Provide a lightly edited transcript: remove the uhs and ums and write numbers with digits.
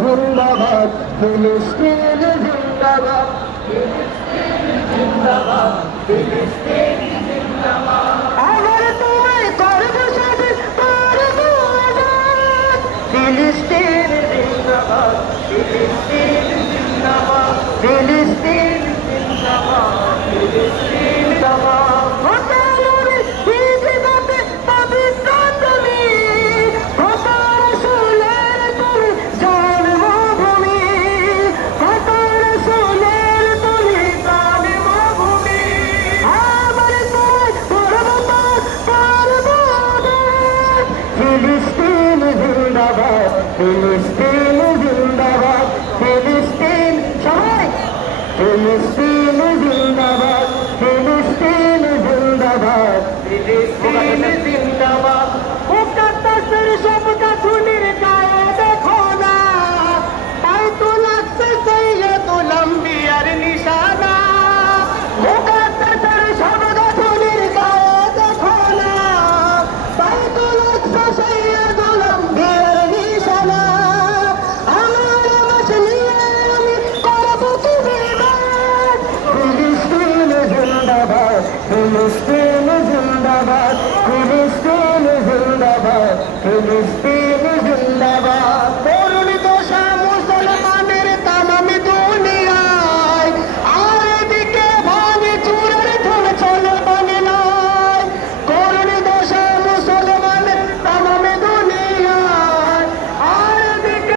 জিন্দাবাদ, ফিলিস্তিন জিন্দাবাদ, ফিলিস্তিন জিন্দাবাদ, ফিলিস্তিন জিন্দাবাদ। আবার তোমায় করব স্বাধীন, করব আজাদ। ফিলিস্তিন জিন্দাবাদ, ফিলিস্তিন জিন্দাবাদ, ফিলিস্তিন জিন্দাবাদ, ফিলিস্তিন জিন্দাবাদ। হকালুরে হিজরতে পবিত্র তুমি, হকা রাসূলের তুমি জন্মভূমি, হকা রাসূলের তুমি জন্মভূমি। আবার তোমায় করব করব আজাদ। ফিলিস্তিন জিন্দাবাদ, ফিলিস্তিন জিন্দাবাদ, ফিলিস্তিন সবাই, ফিলিস্তিন জিন্দাবাদ, ফিলিস্তিন জিন্দাবাদ, ফিলিস্তিন জিন্দাবাদ। মুকাদ্দাসের সব গাঁথুনির গায়ে দেখো না, তাই তো লাগছে সৈয়দুল আম্বিয়ার নিশানা। মুকাদ্দাসের সব গাঁথুনির গায়ে দেখো না, তাই তো লাগছে সৈয়দুল আম্বিয়ার নিশানা। আমার মাস নিয়ে আমি করব কি বিবাদ। ফিলিস্তিন জিন্দাবাদ, ফিলিস্তিন জিন্দাবাদ, ফিলিস্তিন জিন্দাবাদ, ফিলিস্তিন